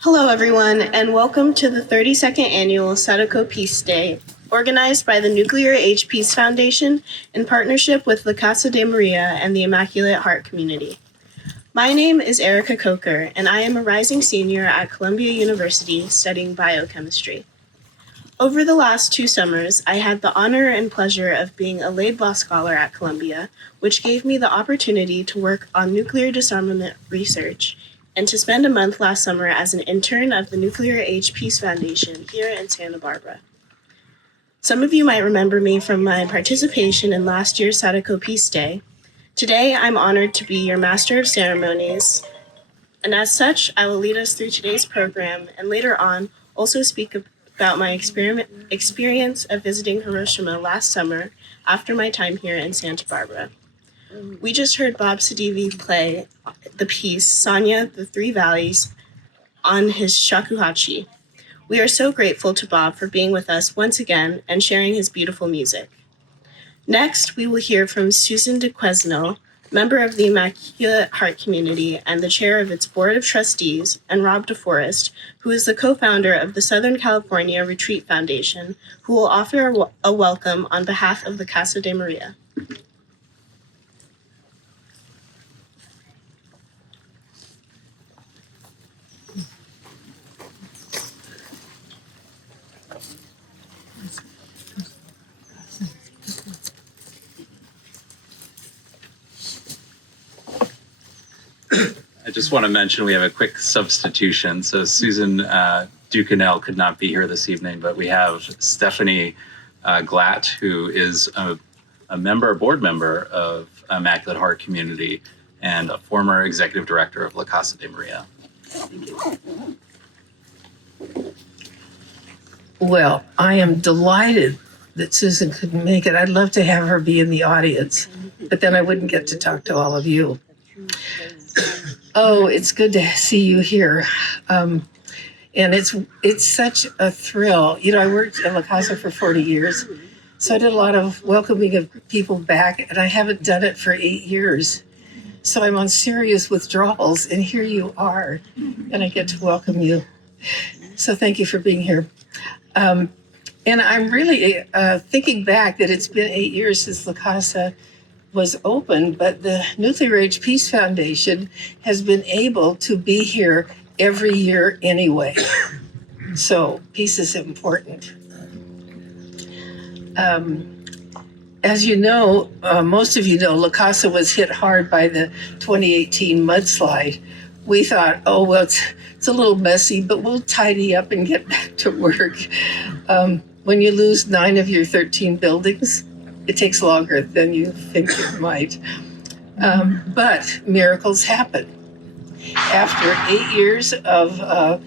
Hello, everyone, and welcome to the 32nd Annual Sadako Peace Day, organized by the Nuclear Age Peace Foundation in partnership with the Casa de Maria and the Immaculate Heart Community. My name is Erica Kokor, and I am a rising senior at Columbia University studying biochemistry. Over the last 2 summers, I had the honor and pleasure of being a Laidlaw Scholar at Columbia, which gave me the opportunity to work on nuclear disarmament research and to spend a month last summer as an intern of the Nuclear Age Peace Foundation here in Santa Barbara. Some of you might remember me from my participation in last year's Sadako Peace Day. Today, I'm honored to be your Master of Ceremonies, and as such, I will lead us through today's program and later on also speak about my experience of visiting Hiroshima last summer after my time here in Santa Barbara. We just heard Bob Sedivy play the piece Sanya, the Three Valleys, on his shakuhachi. We are so grateful to Bob for being with us once again and sharing his beautiful music. Next, we will hear from Susan Dequesnel, member of the Immaculate Heart Community and the chair of its Board of Trustees, and Robb De Forest, who is the co-founder of the Southern California Retreat Foundation, who will offer a welcome on behalf of the Casa de Maria. I just want to mention we have a quick substitution. So Susan Ducanel could not be here this evening, but we have Stephanie Glatt, who is a board member of Immaculate Heart Community and a former executive director of La Casa de Maria. Well, I am delighted that Susan couldn't make it. I'd love to have her be in the audience, but then I wouldn't get to talk to all of you. Oh, it's good to see you here. And it's such a thrill. You know, I worked at La Casa for 40 years, so I did a lot of welcoming of people back, and I haven't done it for 8 years. So I'm on serious withdrawals, and here you are, and I get to welcome you. So thank you for being here. And I'm really thinking back that it's been 8 years since La Casa was open, but the Nuclear Age Peace Foundation has been able to be here every year anyway. So peace is important. As you know, most of you know, La Casa was hit hard by the 2018 mudslide. We thought, oh, well, it's a little messy, but we'll tidy up and get back to work. when you lose 9 of your 13 buildings, it takes longer than you think it might. But miracles happen. After 8 years of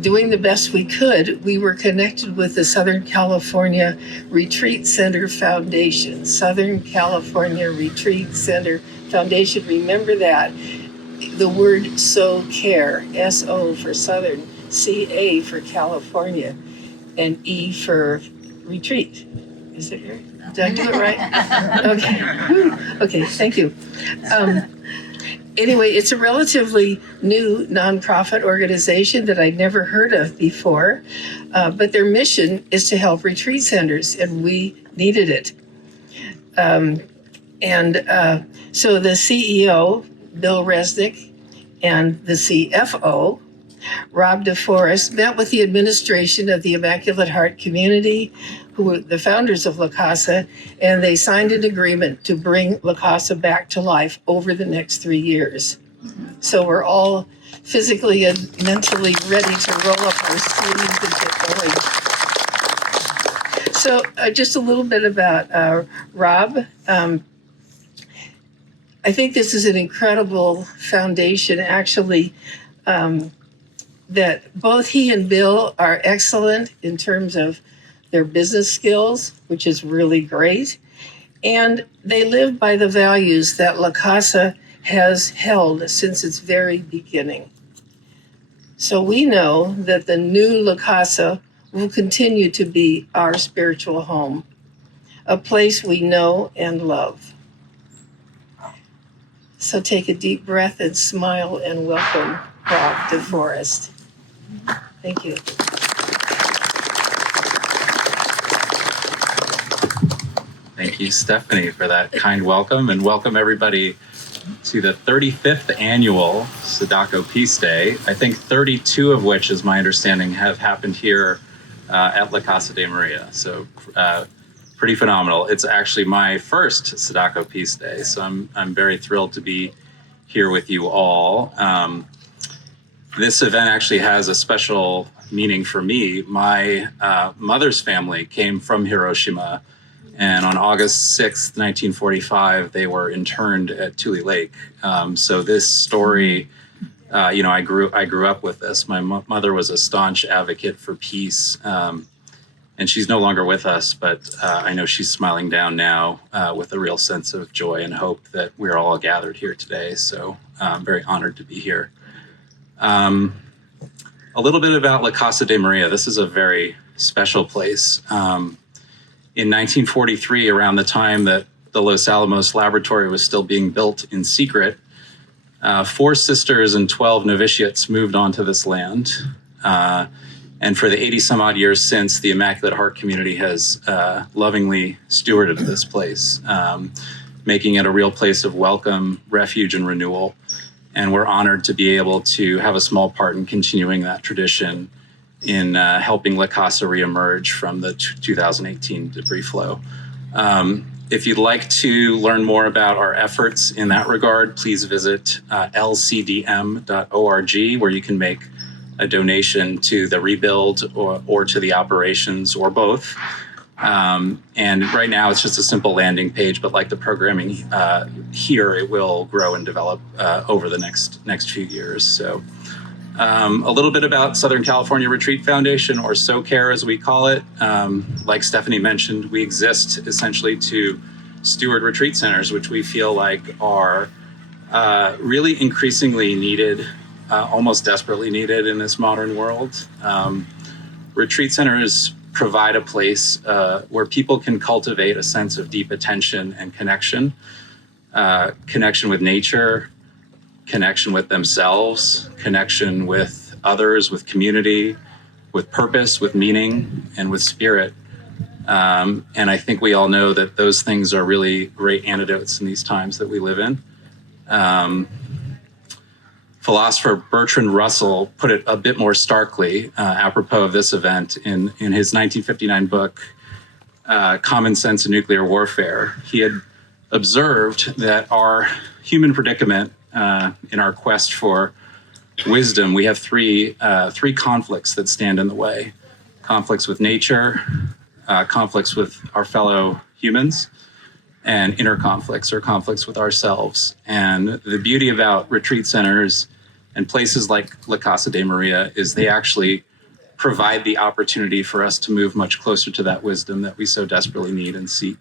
doing the best we could, we were connected with the Southern California Retreat Center Foundation. Southern California Retreat Center Foundation. Remember that. The word so care, S-O for Southern, C-A for California, and E for retreat. Is it right? Did I do it right? Okay. Okay, thank you. Anyway, it's a relatively new nonprofit organization that I'd never heard of before, but their mission is to help retreat centers, and we needed it. So the CEO, Bill Resnick, and the CFO, Robb De Forest, met with the administration of the Immaculate Heart community, who were the founders of La Casa, and they signed an agreement to bring La Casa back to life over the next 3 years. So we're all physically and mentally ready to roll up our sleeves and get going. So just a little bit about Robb. I think this is an incredible foundation, actually, that both he and Bill are excellent in terms of their business skills, which is really great. And they live by the values that La Casa has held since its very beginning. So we know that the new La Casa will continue to be our spiritual home, a place we know and love. So take a deep breath and smile and welcome Robb De Forest. Thank you. Thank you, Stephanie, for that kind welcome, and welcome everybody to the 35th Annual Sadako Peace Day. I think 32 of which, is my understanding, have happened here at La Casa de Maria. So pretty phenomenal. It's actually my first Sadako Peace Day, so I'm very thrilled to be here with you all. This event actually has a special meaning for me. My mother's family came from Hiroshima, and on August 6th, 1945, they were interned at Tule Lake. So this story, I grew up with this. My mother was a staunch advocate for peace, and she's no longer with us, but I know she's smiling down now with a real sense of joy and hope that we're all gathered here today. So I'm very honored to be here. A little bit about La Casa de Maria. This is a very special place. In 1943, around the time that the Los Alamos laboratory was still being built in secret, 4 sisters and 12 novitiates moved onto this land. And for the 80 some odd years since, the Immaculate Heart community has lovingly stewarded this place, making it a real place of welcome, refuge, and renewal. And we're honored to be able to have a small part in continuing that tradition in helping La Casa reemerge from the 2018 debris flow. If you'd like to learn more about our efforts in that regard, please visit lcdm.org, where you can make a donation to the rebuild or to the operations, or both. And right now it's just a simple landing page, but like the programming here, it will grow and develop over the next few years. So a little bit about Southern California Retreat Foundation, or SoCare as we call it. Like Stephanie mentioned, we exist essentially to steward retreat centers, which we feel like are really increasingly needed, almost desperately needed in this modern world. Retreat centers provide a place where people can cultivate a sense of deep attention and connection with nature, connection with themselves, connection with others, with community, with purpose, with meaning, and with spirit. And I think we all know that those things are really great antidotes in these times that we live in. Philosopher Bertrand Russell put it a bit more starkly, apropos of this event, in his 1959 book, Common Sense in Nuclear Warfare. He had observed that our human predicament, in our quest for wisdom, we have three conflicts that stand in the way. conflicts with nature, conflicts with our fellow humans, and inner conflicts or conflicts with ourselves. And the beauty about retreat centers and places like La Casa de Maria is they actually provide the opportunity for us to move much closer to that wisdom that we so desperately need and seek.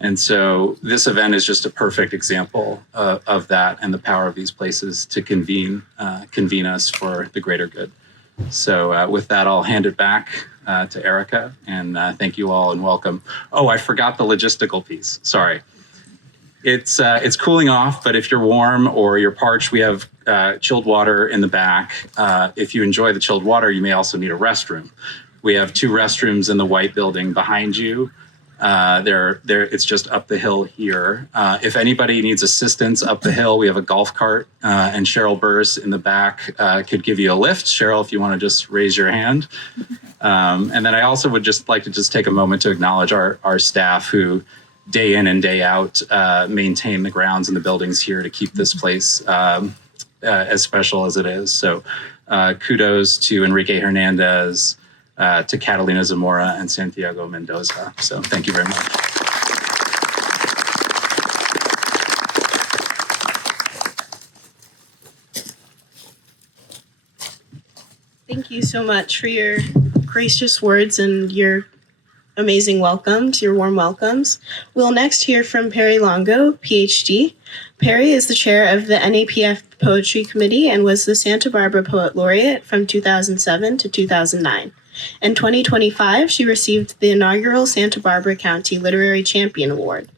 And so this event is just a perfect example of that and the power of these places to convene us for the greater good. So with that, I'll hand it back to Erica, and thank you all and welcome. Oh, I forgot the logistical piece. Sorry. It's cooling off, but if you're warm or you're parched, we have chilled water in the back. If you enjoy the chilled water, you may also need a restroom. We have 2 restrooms in the white building behind you. It's just up the hill here. If anybody needs assistance up the hill, we have a golf cart, and Cheryl Burris in the back could give you a lift. Cheryl, if you want to just raise your hand. And then I also would just like to take a moment to acknowledge our staff who day in and day out maintain the grounds and the buildings here to keep this place as special as it is. So kudos to Enrique Hernandez, to Catalina Zamora and Santiago Mendoza. So thank you very much. Thank you so much for your gracious words and your amazing welcomes, your warm welcomes. We'll next hear from Perie Longo, PhD. Perie is the chair of the NAPF Poetry Committee and was the Santa Barbara Poet Laureate from 2007 to 2009. In 2025, she received the inaugural Santa Barbara County Literary Champion Award.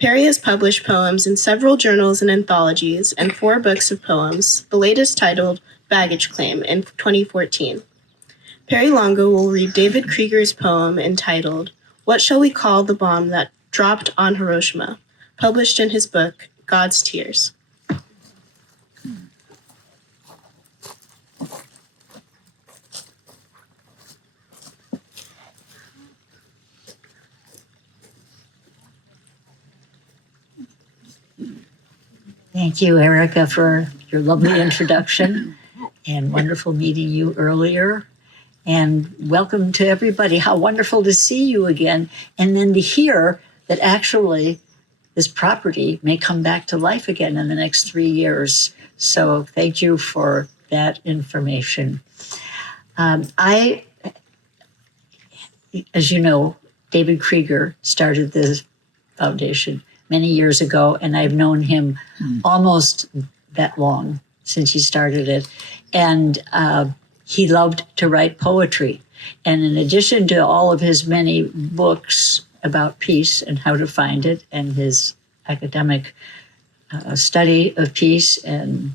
Perie has published poems in several journals and anthologies and 4 books of poems, the latest titled Baggage Claim in 2014. Perie Longo will read David Krieger's poem entitled What Shall We Call the Bomb That Dropped on Hiroshima, published in his book, God's Tears. Thank you, Erica, for your lovely introduction and wonderful meeting you earlier. And welcome to everybody. How wonderful to see you again. And then to hear that actually this property may come back to life again in the next 3 years. So thank you for that information. As you know, David Krieger started this foundation many years ago, and I've known him almost that long, since he started it. And he loved to write poetry. And in addition to all of his many books about peace and how to find it, and his academic study of peace, and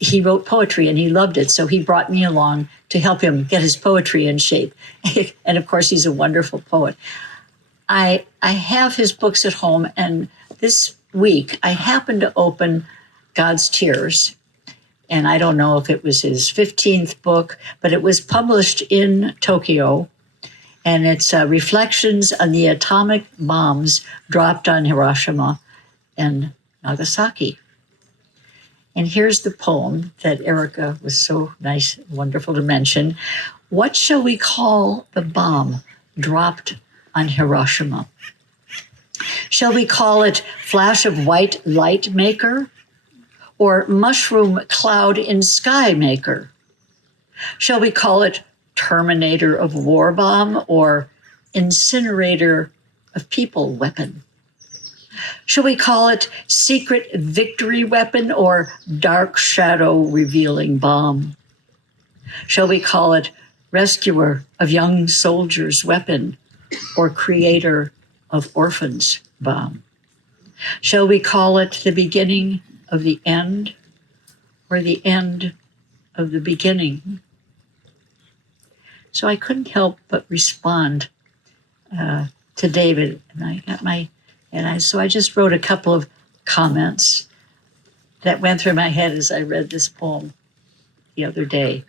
he wrote poetry and he loved it. So he brought me along to help him get his poetry in shape. And of course, he's a wonderful poet. I have his books at home, and this week I happened to open God's Tears. And I don't know if it was his 15th book, but it was published in Tokyo. And it's reflections on the atomic bombs dropped on Hiroshima and Nagasaki. And here's the poem that Erica was so nice, wonderful to mention. What shall we call the bomb dropped on Hiroshima? Shall we call it flash of white light maker, or mushroom cloud in sky maker? Shall we call it terminator of war bomb, or incinerator of people weapon? Shall we call it secret victory weapon, or dark shadow revealing bomb? Shall we call it rescuer of young soldiers weapon, or creator of orphans bomb? Shall we call it the beginning of the end, or the end of the beginning? So I couldn't help but respond to David, and so I just wrote a couple of comments that went through my head as I read this poem the other day.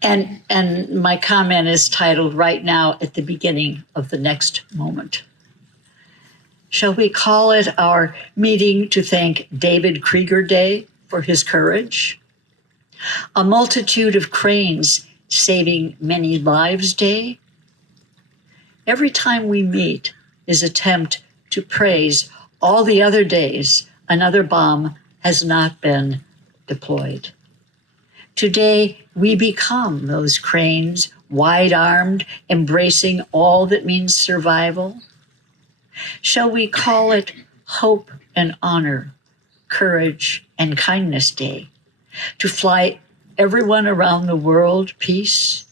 And my comment is titled Right Now at the Beginning of the Next Moment. Shall we call it our meeting to thank David Krieger Day for his courage? A multitude of cranes saving many lives day. Every time we meet is attempt to praise all the other days another bomb has not been deployed. Today, we become those cranes, wide-armed, embracing all that means survival. Shall we call it Hope and Honor, Courage and Kindness Day, to fly everyone around the world peace?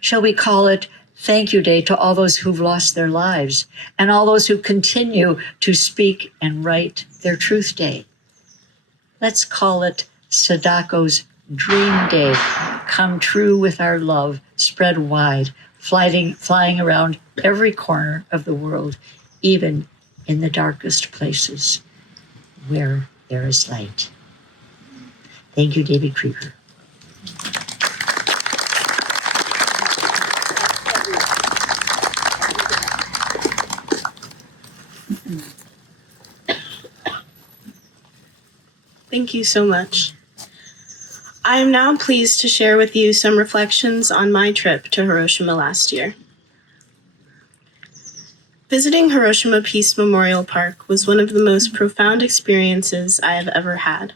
Shall we call it Thank You Day to all those who've lost their lives and all those who continue to speak and write their Truth Day? Let's call it Sadako's Dream Day, come true with our love, spread wide, flying around every corner of the world, even in the darkest places where there is light. Thank you, David Krieger. Thank you so much. I am now pleased to share with you some reflections on my trip to Hiroshima last year. Visiting Hiroshima Peace Memorial Park was one of the most profound experiences I have ever had.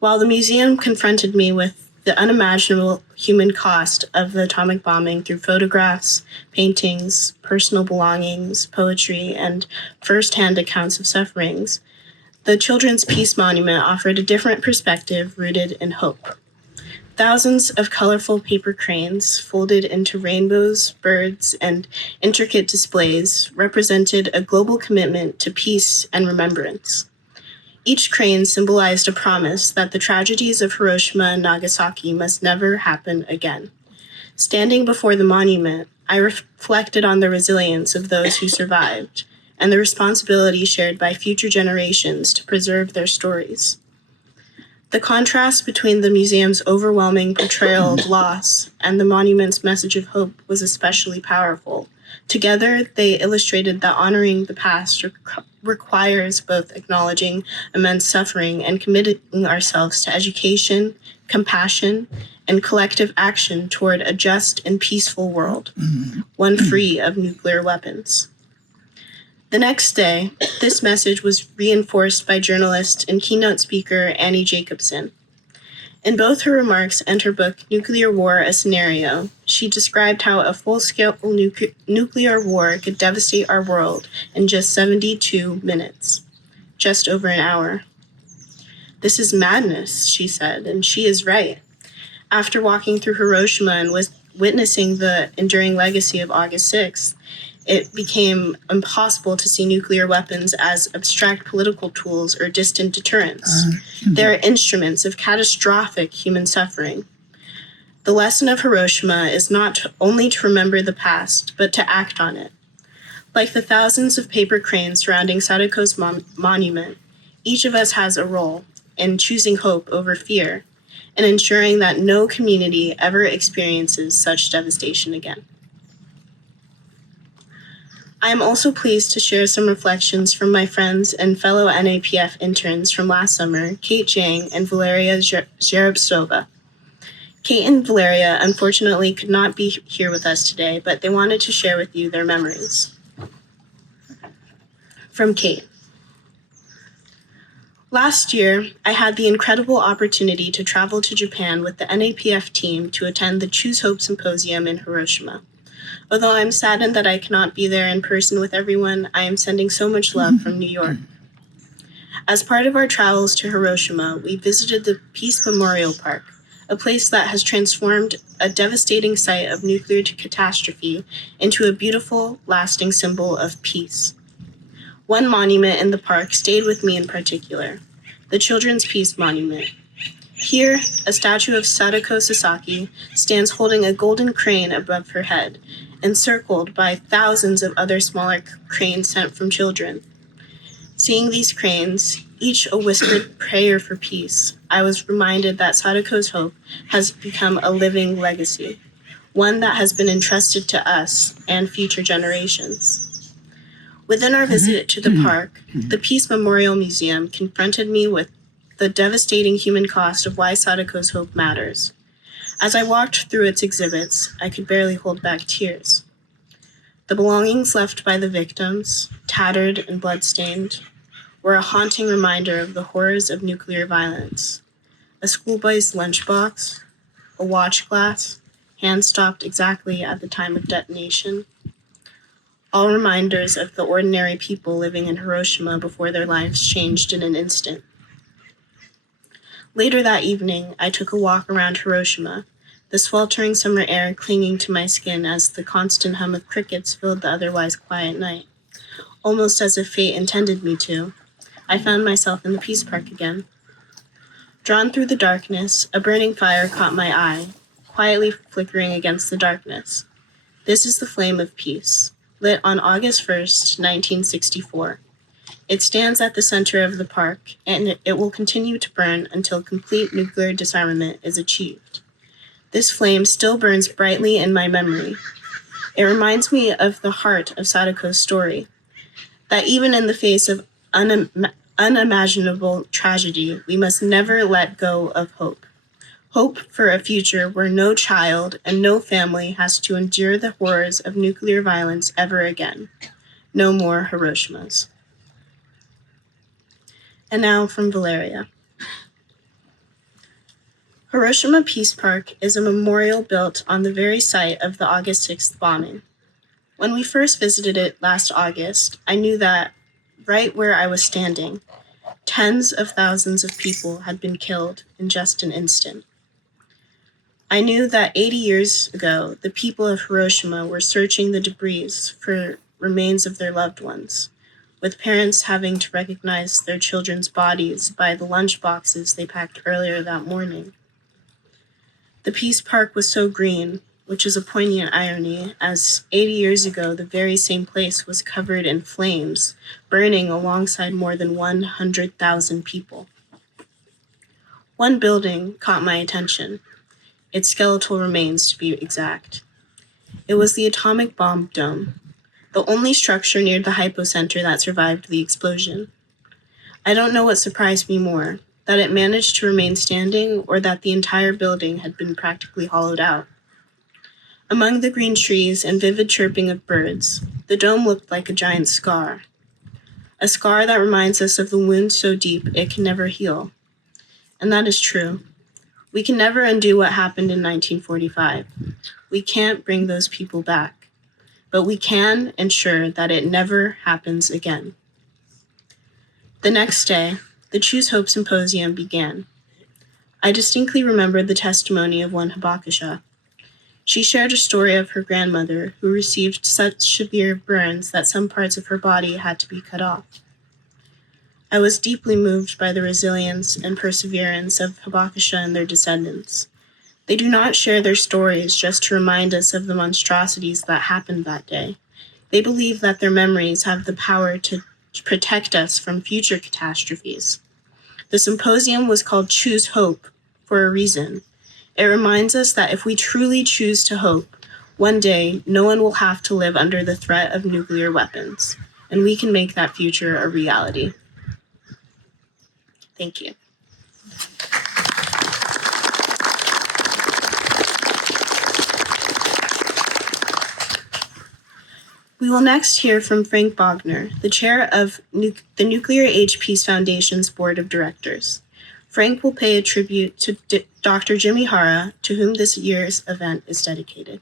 While the museum confronted me with the unimaginable human cost of the atomic bombing through photographs, paintings, personal belongings, poetry, and first-hand accounts of sufferings, the Children's Peace Monument offered a different perspective rooted in hope. Thousands of colorful paper cranes folded into rainbows, birds, and intricate displays represented a global commitment to peace and remembrance. Each crane symbolized a promise that the tragedies of Hiroshima and Nagasaki must never happen again. Standing before the monument, I reflected on the resilience of those who survived and the responsibility shared by future generations to preserve their stories. The contrast between the museum's overwhelming portrayal of loss and the monument's message of hope was especially powerful. Together, they illustrated that honoring the past requires both acknowledging immense suffering and committing ourselves to education, compassion, and collective action toward a just and peaceful world, one free of nuclear weapons. The next day, this message was reinforced by journalist and keynote speaker Annie Jacobsen. In both her remarks and her book, Nuclear War, A Scenario, she described how a full-scale nuclear war could devastate our world in just 72 minutes, just over an hour. This is madness, she said, and she is right. After walking through Hiroshima and witnessing the enduring legacy of August 6th, it became impossible to see nuclear weapons as abstract political tools or distant deterrents. They're instruments of catastrophic human suffering. The lesson of Hiroshima is not only to remember the past, but to act on it. Like the thousands of paper cranes surrounding Sadako's monument, each of us has a role in choosing hope over fear and ensuring that no community ever experiences such devastation again. I am also pleased to share some reflections from my friends and fellow NAPF interns from last summer, Kate Jang and Valeria Zherabtsova. Kate and Valeria unfortunately could not be here with us today, but they wanted to share with you their memories. From Kate. Last year, I had the incredible opportunity to travel to Japan with the NAPF team to attend the Choose Hope Symposium in Hiroshima. Although I'm saddened that I cannot be there in person with everyone, I am sending so much love from New York. As part of our travels to Hiroshima, we visited the Peace Memorial Park, a place that has transformed a devastating site of nuclear catastrophe into a beautiful, lasting symbol of peace. One monument in the park stayed with me in particular, the Children's Peace Monument. Here, a statue of Sadako Sasaki stands holding a golden crane above her head, encircled by thousands of other smaller cranes sent from children. Seeing these cranes, each a whispered prayer for peace, I was reminded that Sadako's hope has become a living legacy, one that has been entrusted to us and future generations. Within our visit to the park, the Peace Memorial Museum confronted me with the devastating human cost of why Sadako's hope matters. As I walked through its exhibits, I could barely hold back tears. The belongings left by the victims, tattered and bloodstained, were a haunting reminder of the horrors of nuclear violence. A schoolboy's lunchbox, a watch glass, hand stopped exactly at the time of detonation. All reminders of the ordinary people living in Hiroshima before their lives changed in an instant. Later that evening, I took a walk around Hiroshima, the sweltering summer air clinging to my skin as the constant hum of crickets filled the otherwise quiet night. Almost as if fate intended me to, I found myself in the Peace Park again. Drawn through the darkness, a burning fire caught my eye, quietly flickering against the darkness. This is the flame of peace, lit on August 1st, 1964. It stands at the center of the park, and it will continue to burn until complete nuclear disarmament is achieved. This flame still burns brightly in my memory. It reminds me of the heart of Sadako's story, that even in the face of unimaginable tragedy, we must never let go of hope. Hope for a future where no child and no family has to endure the horrors of nuclear violence ever again. No more Hiroshimas. And now from Valeria. Hiroshima Peace Park is a memorial built on the very site of the August 6th bombing. When we first visited it last August, I knew that right where I was standing, tens of thousands of people had been killed in just an instant. I knew that 80 years ago, the people of Hiroshima were searching the debris for remains of their loved ones, with parents having to recognize their children's bodies by the lunchboxes they packed earlier that morning. The Peace Park was so green, which is a poignant irony, as 80 years ago the very same place was covered in flames, burning alongside more than 100,000 people. One building caught my attention, its skeletal remains to be exact. It was the atomic bomb dome, the only structure near the hypocenter that survived the explosion. I don't know what surprised me more, that it managed to remain standing or that the entire building had been practically hollowed out. Among the green trees and vivid chirping of birds, the dome looked like a giant scar. A scar that reminds us of the wound so deep it can never heal. And that is true. We can never undo what happened in 1945. We can't bring those people back, but we can ensure that it never happens again. The next day, the Choose Hope Symposium began. I distinctly remember the testimony of one Hibakusha. She shared a story of her grandmother who received such severe burns that some parts of her body had to be cut off. I was deeply moved by the resilience and perseverance of Hibakusha and their descendants. They do not share their stories just to remind us of the monstrosities that happened that day. They believe that their memories have the power to protect us from future catastrophes. The symposium was called Choose Hope for a reason. It reminds us that if we truly choose to hope, one day no one will have to live under the threat of nuclear weapons, and we can make that future a reality. Thank you. We will next hear from Frank Bognar, the chair of the Nuclear Age Peace Foundation's Board of Directors. Frank will pay a tribute to Dr. Jimmy Hara, to whom this year's event is dedicated.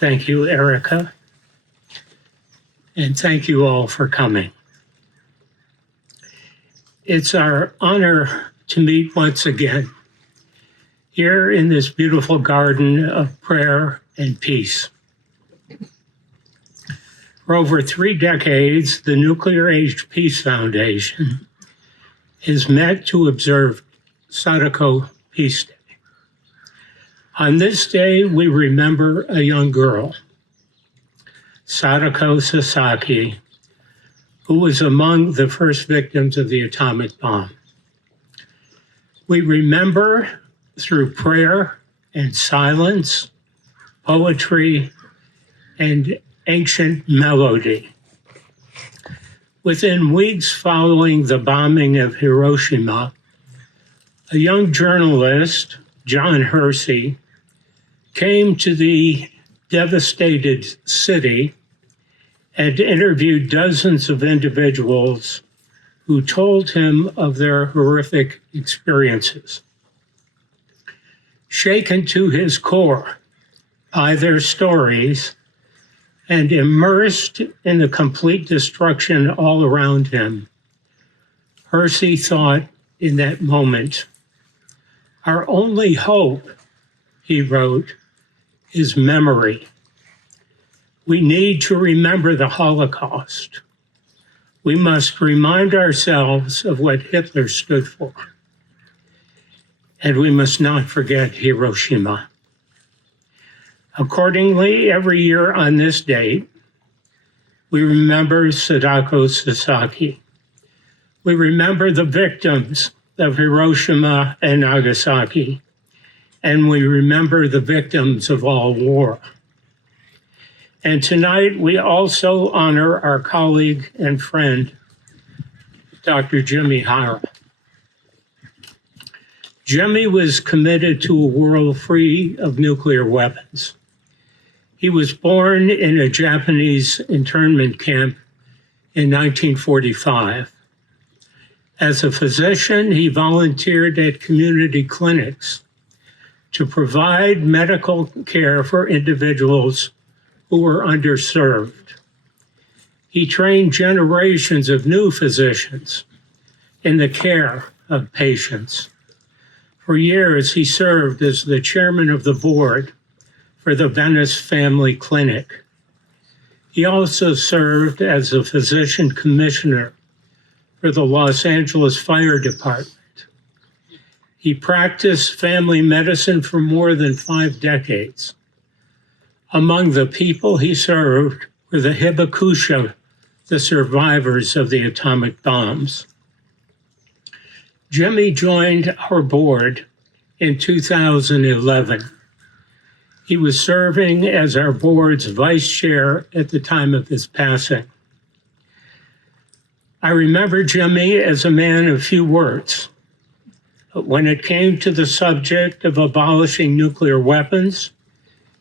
Thank you, Erica. And thank you all for coming. It's our honor to meet once again here in this beautiful garden of prayer and peace. For over 3 decades, the Nuclear Age Peace Foundation is met to observe Sadako Peace Day. On this day, we remember a young girl, Sadako Sasaki, who was among the first victims of the atomic bomb. We remember through prayer and silence, poetry, and ancient melody. Within weeks following the bombing of Hiroshima, a young journalist, John Hersey, came to the devastated city and interviewed dozens of individuals who told him of their horrific experiences. Shaken to his core by their stories and immersed in the complete destruction all around him, Hersey thought in that moment, "Our only hope," he wrote, "is memory. We need to remember the Holocaust. We must remind ourselves of what Hitler stood for. And we must not forget Hiroshima." Accordingly, every year on this date, we remember Sadako Sasaki. We remember the victims of Hiroshima and Nagasaki, and we remember the victims of all war. And tonight, we also honor our colleague and friend, Dr. Jimmy Hara. Jimmy was committed to a world free of nuclear weapons. He was born in a Japanese internment camp in 1945. As a physician, he volunteered at community clinics to provide medical care for individuals who were underserved. He trained generations of new physicians in the care of patients. For years, he served as the chairman of the board for the Venice Family Clinic. He also served as a physician commissioner for the Los Angeles Fire Department. He practiced family medicine for more than 5 decades. Among the people he served were the Hibakusha, the survivors of the atomic bombs. Jimmy joined our board in 2011. He was serving as our board's vice chair at the time of his passing. I remember Jimmy as a man of few words, but when it came to the subject of abolishing nuclear weapons,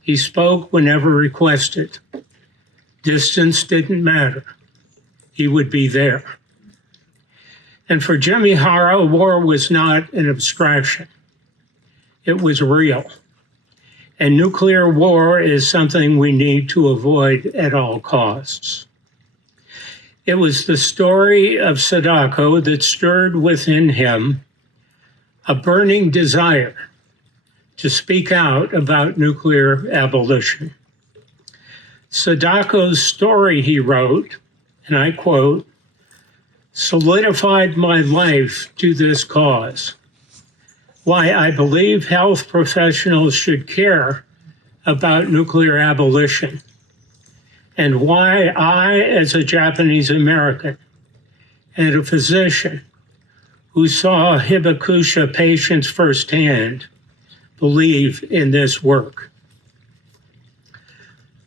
he spoke whenever requested. Distance didn't matter. He would be there. And for Jimmy Hara, war was not an abstraction. It was real. And nuclear war is something we need to avoid at all costs. It was the story of Sadako that stirred within him a burning desire to speak out about nuclear abolition. Sadako's story, he wrote, and I quote, "solidified my life to this cause. Why I believe health professionals should care about nuclear abolition, and why I, as a Japanese American and a physician who saw Hibakusha patients firsthand, believe in this work."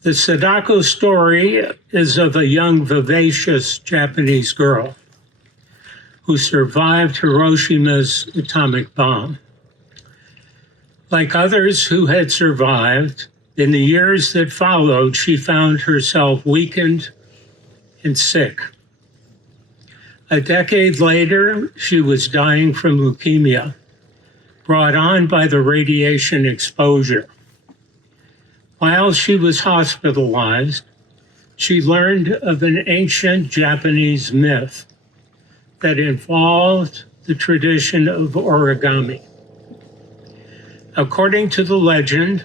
The Sadako story is of a young, vivacious Japanese girl who survived Hiroshima's atomic bomb. Like others who had survived, in the years that followed, she found herself weakened and sick. A decade later, she was dying from leukemia, brought on by the radiation exposure. While she was hospitalized, she learned of an ancient Japanese myth that involved the tradition of origami. According to the legend,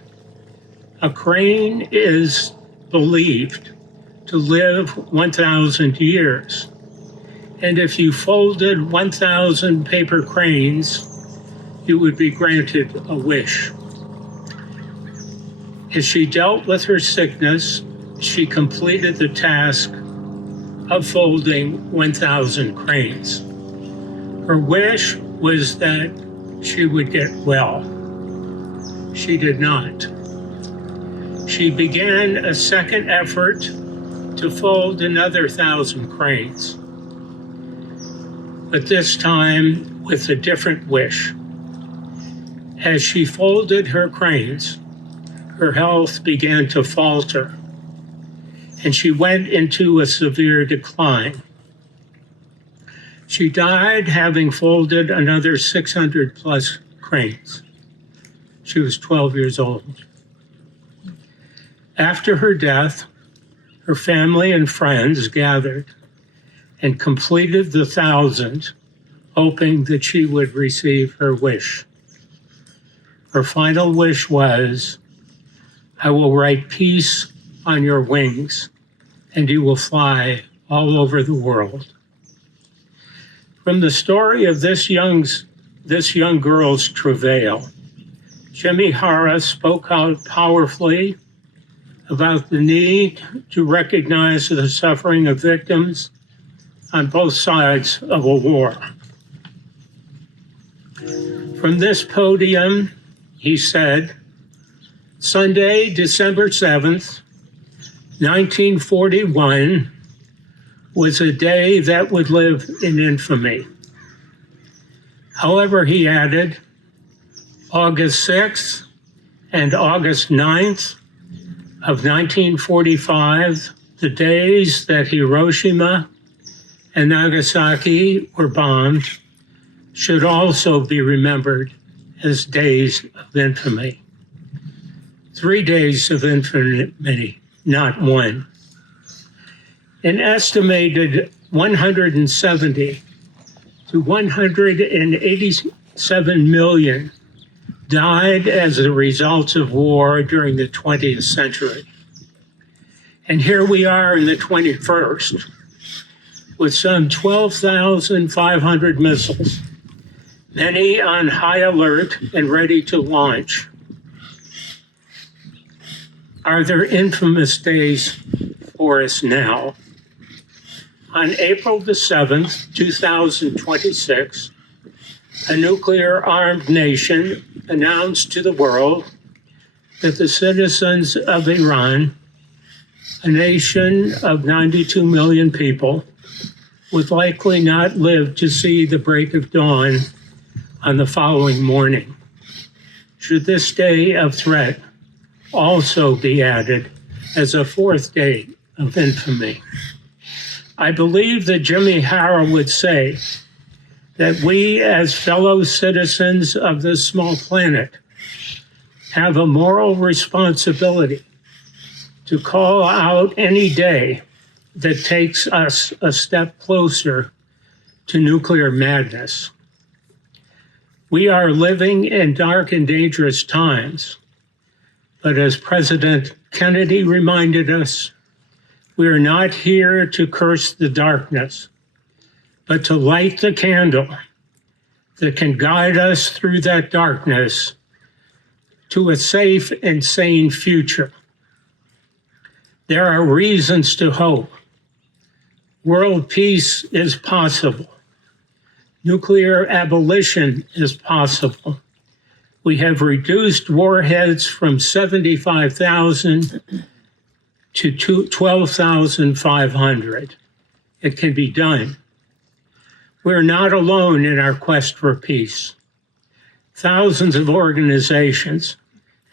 a crane is believed to live 1,000 years. And if you folded 1,000 paper cranes, you would be granted a wish. As she dealt with her sickness, she completed the task of folding 1,000 cranes. Her wish was that she would get well. She did not. She began a second effort to fold another 1,000 cranes, but this time with a different wish. As she folded her cranes, her health began to falter, and she went into a severe decline. She died having folded another 600 plus cranes. She was 12 years old. After her death, her family and friends gathered and completed the 1,000, hoping that she would receive her wish. Her final wish was, "I will write peace on your wings, and you will fly all over the world." From the story of this young girl's travail, Jimmy Hara spoke out powerfully about the need to recognize the suffering of victims on both sides of a war. From this podium, he said, "Sunday, December 7th, 1941, was a day that would live in infamy." However, he added, August 6th and August 9th of 1945, the days that Hiroshima and Nagasaki were bombed, should also be remembered as days of infamy. 3 days of infamy, not one. An estimated 170 to 187 million died as a result of war during the 20th century. And here we are in the 21st with some 12,500 missiles, many on high alert and ready to launch. Are there infamous days for us now? On April the 7th, 2026, a nuclear-armed nation announced to the world that the citizens of Iran, a nation of 92 million people, would likely not live to see the break of dawn on the following morning. Should this day of threat also be added as a fourth day of infamy? I believe that Jimmy Hara would say that we as fellow citizens of this small planet have a moral responsibility to call out any day that takes us a step closer to nuclear madness. We are living in dark and dangerous times, but as President Kennedy reminded us, we are not here to curse the darkness, but to light the candle that can guide us through that darkness to a safe and sane future. There are reasons to hope. World peace is possible. Nuclear abolition is possible. We have reduced warheads from 75,000 to 12,500. It can be done. We're not alone in our quest for peace. Thousands of organizations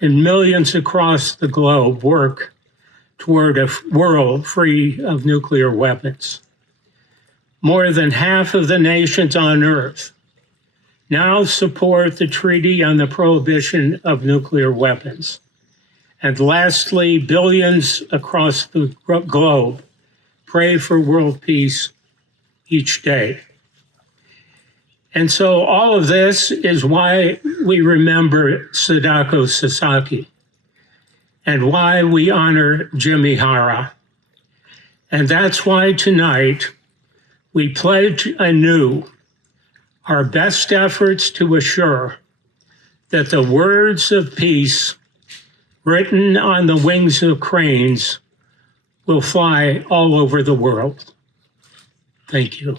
and millions across the globe work toward a world free of nuclear weapons. More than half of the nations on Earth now support the Treaty on the Prohibition of Nuclear Weapons. And lastly, billions across the globe pray for world peace each day. And so all of this is why we remember Sadako Sasaki and why we honor Jimmy Hara. And that's why tonight we pledge anew our best efforts to assure that the words of peace written on the wings of cranes will fly all over the world. Thank you.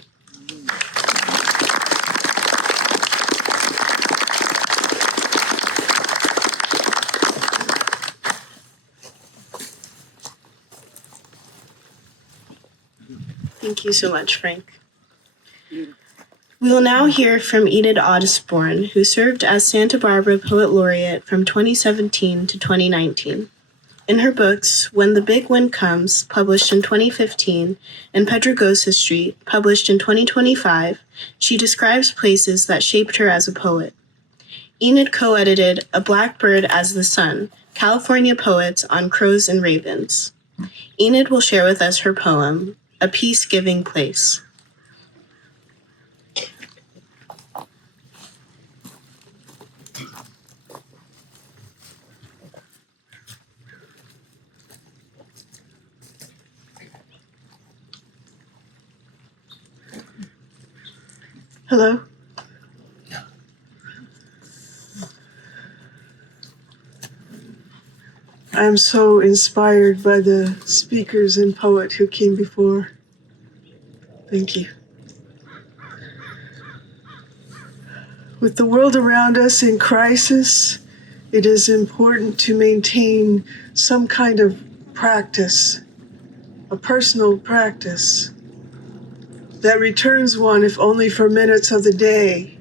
Thank you so much, Frank. We will now hear from Enid Osborn, who served as Santa Barbara Poet Laureate from 2017 to 2019. In her books, When the Big Wind Comes, published in 2015, and Pedregosa Street, published in 2025, she describes places that shaped her as a poet. Enid co-edited A Blackbird as the Sun, California Poets on Crows and Ravens. Enid will share with us her poem, A Peace-Giving Place. Hello. I'm so inspired by the speakers and poet who came before. Thank you. With the world around us in crisis, it is important to maintain some kind of practice, a personal practice that returns one, if only for minutes of the day,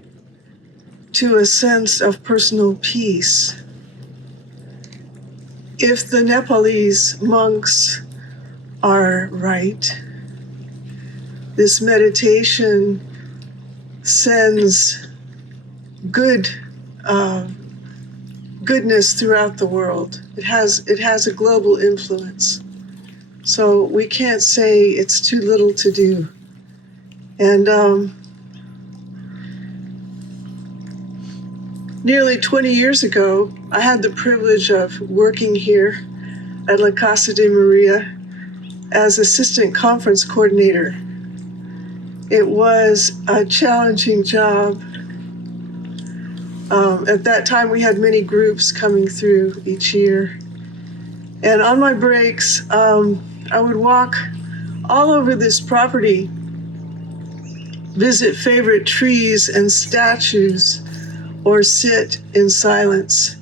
to a sense of personal peace. If the Nepalese monks are right, this meditation sends goodness throughout the world. It has a global influence. So we can't say it's too little to do. And nearly 20 years ago, I had the privilege of working here at La Casa de Maria as assistant conference coordinator. It was a challenging job. At that time, we had many groups coming through each year. And on my breaks, I would walk all over this property, visit favorite trees and statues, or sit in silence.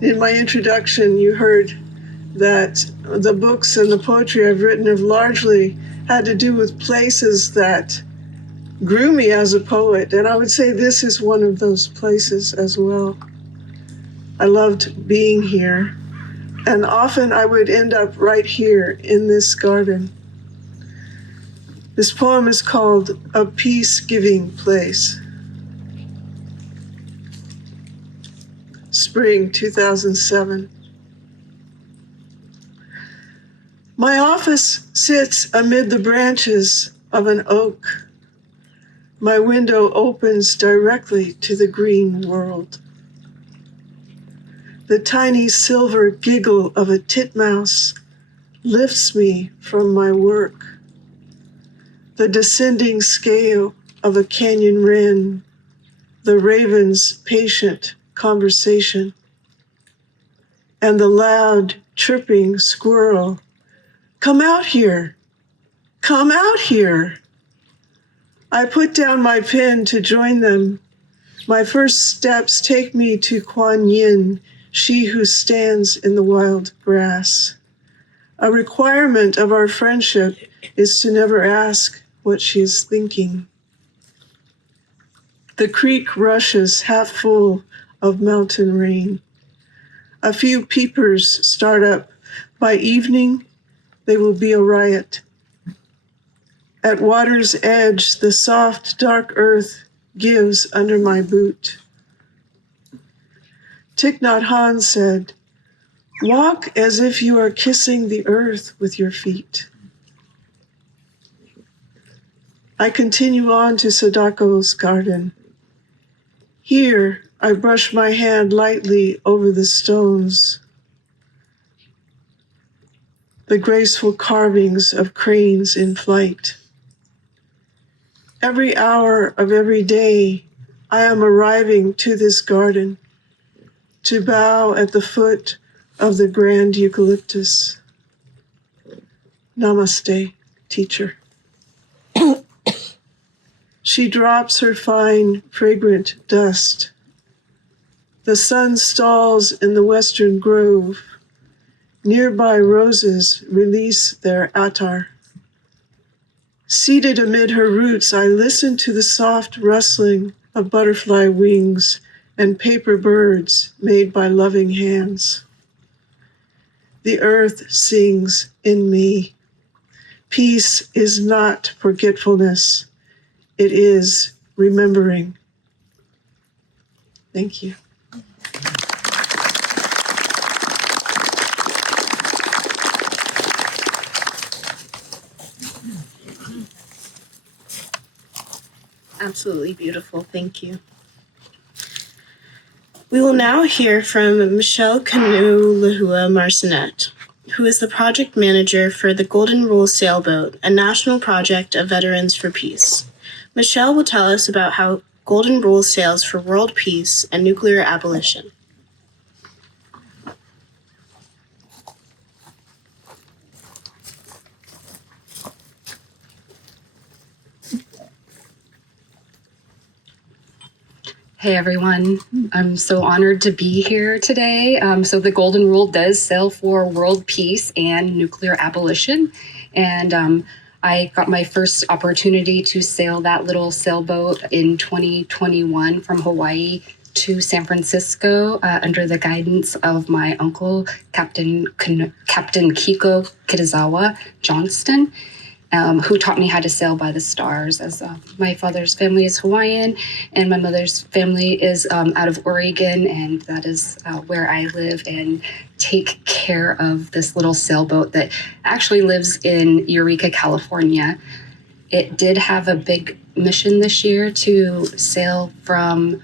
In my introduction, you heard that the books and the poetry I've written have largely had to do with places that grew me as a poet, and I would say this is one of those places as well. I loved being here, and often I would end up right here in this garden. This poem is called A Peace-Giving Place. Spring 2007. My office sits amid the branches of an oak. My window opens directly to the green world. The tiny silver giggle of a titmouse lifts me from my work. The descending scale of a canyon wren, the raven's patient conversation, and the loud chirping squirrel. Come out here, come out here. I put down my pen to join them. My first steps take me to Kuan Yin, she who stands in the wild grass. A requirement of our friendship is to never ask what she is thinking. The creek rushes half full of mountain rain. A few peepers start up. By evening, they will be a riot. At water's edge, the soft, dark earth gives under my boot. Thich Nhat Hanh said, "Walk as if you are kissing the earth with your feet." I continue on to Sadako's garden. Here, I brush my hand lightly over the stones. The graceful carvings of cranes in flight. Every hour of every day, I am arriving to this garden to bow at the foot of the grand eucalyptus. Namaste, teacher. She drops her fine, fragrant dust. The sun stalls in the western grove. Nearby roses release their attar. Seated amid her roots, I listen to the soft rustling of butterfly wings and paper birds made by loving hands. The earth sings in me. Peace is not forgetfulness. It is remembering. Thank you. Absolutely beautiful. Thank you. We will now hear from Michelle KanoeLehua Marsonette, who is the project manager for the Golden Rule Sailboat, a national project of Veterans for Peace. Michelle will tell us about how Golden Rule sails for world peace and nuclear abolition. Hey everyone, I'm so honored to be here today. So the Golden Rule does sail for world peace and nuclear abolition. And I got my first opportunity to sail that little sailboat in 2021 from Hawaii to San Francisco under the guidance of my uncle, Captain Kiko Kitazawa Johnston. Who taught me how to sail by the stars, as my father's family is Hawaiian and my mother's family is out of Oregon, and that is where I live and take care of this little sailboat that actually lives in Eureka, California. It did have a big mission this year to sail from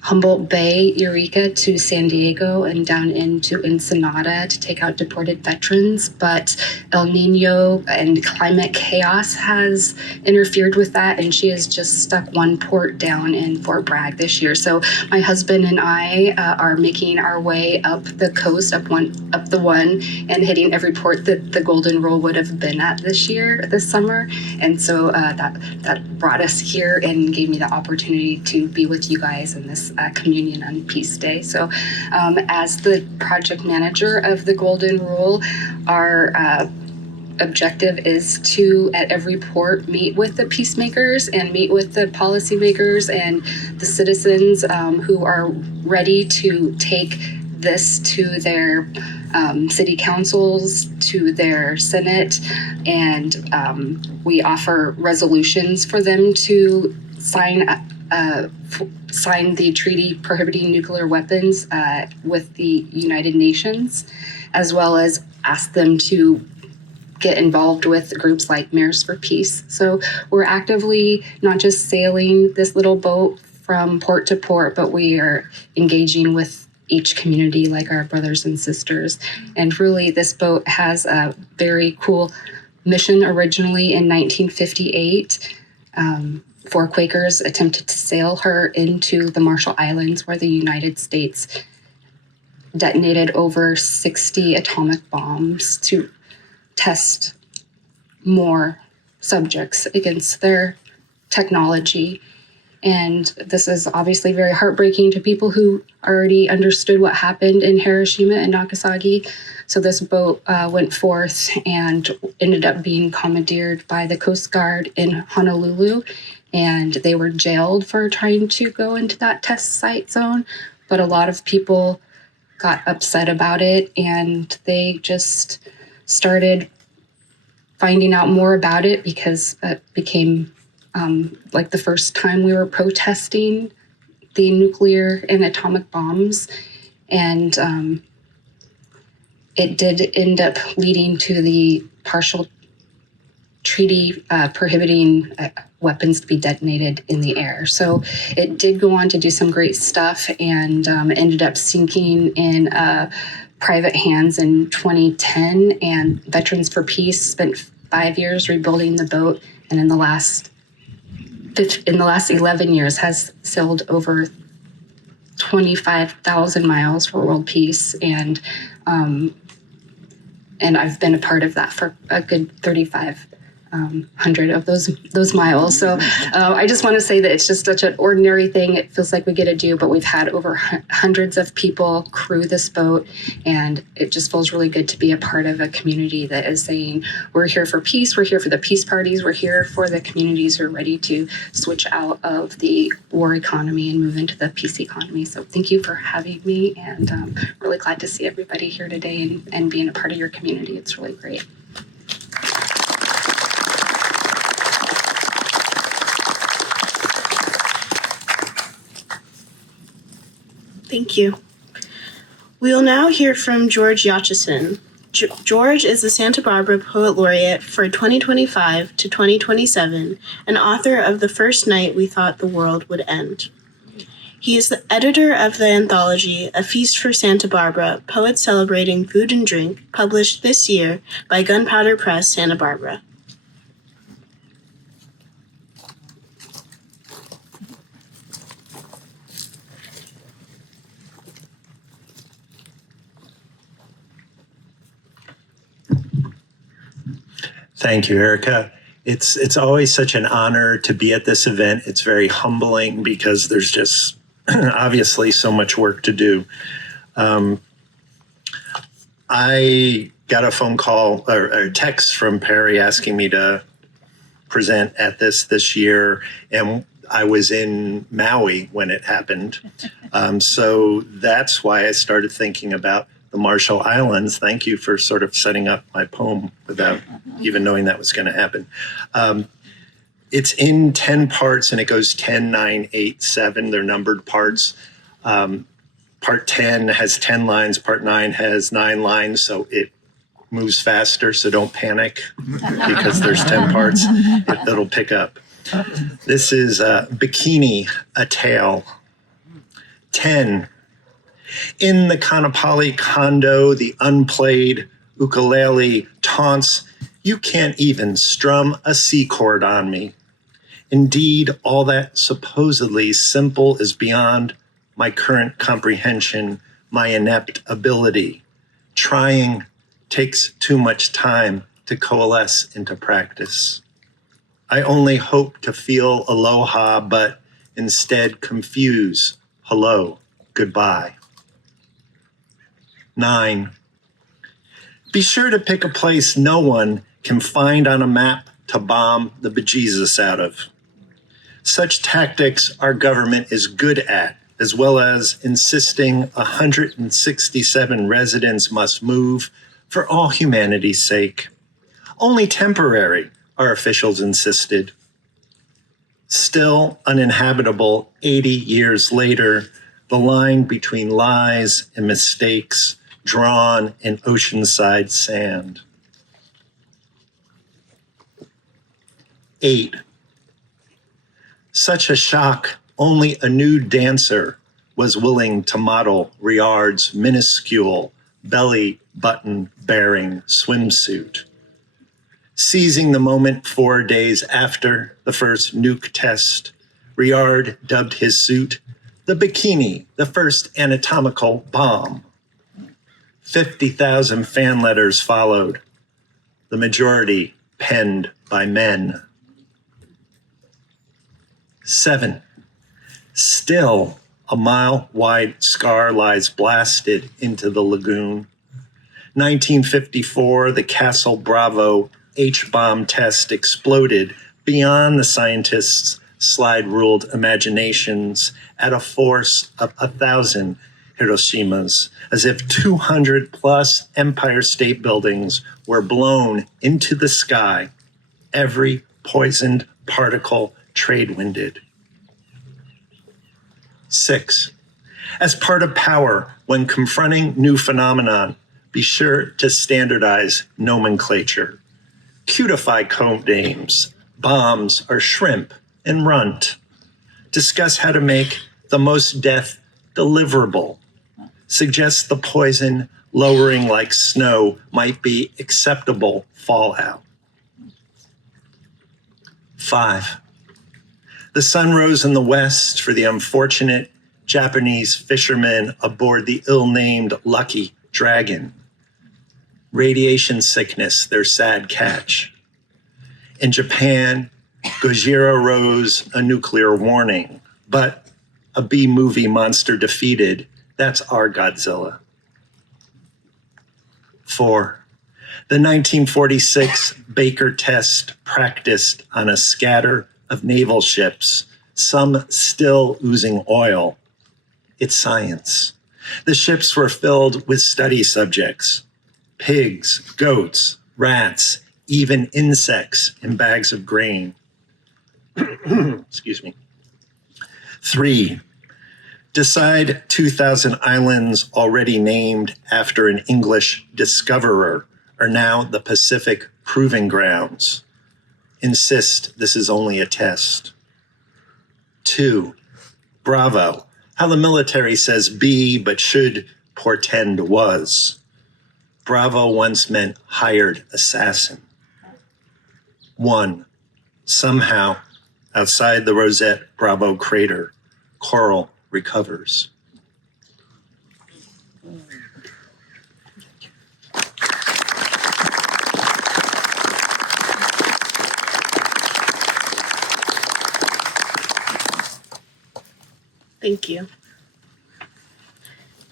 Humboldt Bay, Eureka, to San Diego and down into Ensenada to take out deported veterans. But El Nino and climate chaos has interfered with that, and she has just stuck one port down in Fort Bragg this year. So my husband and I are making our way up the coast, up the one, and hitting every port that the Golden Rule would have been at this summer. And so that brought us here and gave me the opportunity to be with you guys in this communion on Peace Day. So as the project manager of the Golden Rule, our objective is to, at every port, meet with the peacemakers and meet with the policymakers and the citizens who are ready to take this to their city councils, to their Senate, and we offer resolutions for them to sign the treaty prohibiting nuclear weapons with the United Nations, as well as ask them to get involved with groups like Mayors for Peace. So we're actively not just sailing this little boat from port to port, but we are engaging with each community like our brothers and sisters. And really, this boat has a very cool mission. Originally in 1958, four Quakers attempted to sail her into the Marshall Islands, where the United States detonated over 60 atomic bombs to test more subjects against their technology. And this is obviously very heartbreaking to people who already understood what happened in Hiroshima and Nagasaki. So this boat went forth and ended up being commandeered by the Coast Guard in Honolulu, and they were jailed for trying to go into that test site zone. But a lot of people got upset about it, and they just started finding out more about it, because it became like the first time we were protesting the nuclear and atomic bombs. And it did end up leading to the partial treaty prohibiting weapons to be detonated in the air. So it did go on to do some great stuff, and ended up sinking in private hands in 2010. And Veterans for Peace spent 5 years rebuilding the boat, and in the last 11 years has sailed over 25,000 miles for world peace. And I've been a part of that for a good 35 100 of those miles. So I just want to say that it's just such an ordinary thing. It feels like we get to do, but we've had over hundreds of people crew this boat, and it just feels really good to be a part of a community that is saying, we're here for peace, we're here for the peace parties, we're here for the communities who are ready to switch out of the war economy and move into the peace economy. So thank you for having me, and really glad to see everybody here today and being a part of your community. It's really great. Thank you. We will now hear from George Yatchisin. George is the Santa Barbara Poet Laureate for 2025 to 2027 and author of The First Night We Thought the World Would End. He is the editor of the anthology A Feast for Santa Barbara, Poets Celebrating Food and Drink, published this year by Gunpowder Press, Santa Barbara. Thank you, Erica. It's always such an honor to be at this event. It's very humbling because there's just obviously so much work to do. I got a phone call or a text from Perie asking me to present at this year, and I was in Maui when it happened. So that's why I started thinking about the Marshall Islands. Thank you for sort of setting up my poem without even knowing that was going to happen. It's in 10 parts, and it goes 10, 9, 8, 7. They're numbered parts. Part 10 has 10 lines. Part 9 has 9 lines, so it moves faster, so don't panic because there's 10 parts. It'll pick up. This is Bikini, a Tale. 10. In the Kanapali condo, the unplayed ukulele taunts, you can't even strum a C chord on me. Indeed, all that supposedly simple is beyond my current comprehension, my inept ability. Trying takes too much time to coalesce into practice. I only hope to feel aloha, but instead confuse hello, goodbye. 9. Be sure to pick a place no one can find on a map to bomb the bejesus out of. Such tactics our government is good at, as well as insisting 167 residents must move for all humanity's sake. Only temporary, our officials insisted. Still uninhabitable 80 years later, the line between lies and mistakes drawn in oceanside sand. 8. Such a shock, only a nude dancer was willing to model Riard's minuscule belly button bearing swimsuit. Seizing the moment 4 days after the first nuke test, Riard dubbed his suit the Bikini, the first anatomical bomb. 50,000 fan letters followed, the majority penned by men. 7. Still, a mile-wide scar lies blasted into the lagoon. 1954, the Castle Bravo H-bomb test exploded beyond the scientists' slide-ruled imaginations at a force of 1,000 Hiroshimas, as if 200 plus Empire State Buildings were blown into the sky, every poisoned particle trade-winded. 6. As part of power, when confronting new phenomenon, be sure to standardize nomenclature. Cutify code names, bombs are shrimp and runt. Discuss how to make the most death deliverable. Suggest the poison lowering like snow might be acceptable fallout. 5. The sun rose in the west for the unfortunate Japanese fishermen aboard the ill-named Lucky Dragon. Radiation sickness, their sad catch. In Japan, Gojira rose a nuclear warning, but a B-movie monster defeated. That's our Godzilla. 4. The 1946 Baker test practiced on a scatter of naval ships, some still oozing oil. It's science. The ships were filled with study subjects, pigs, goats, rats, even insects in bags of grain. Excuse me. 3. Decide 2,000 islands already named after an English discoverer are now the Pacific Proving Grounds. Insist this is only a test. 2. Bravo. How the military says be but should portend was. Bravo once meant hired assassin. 1. Somehow, outside the Rosette Bravo crater, coral recovers. Thank you.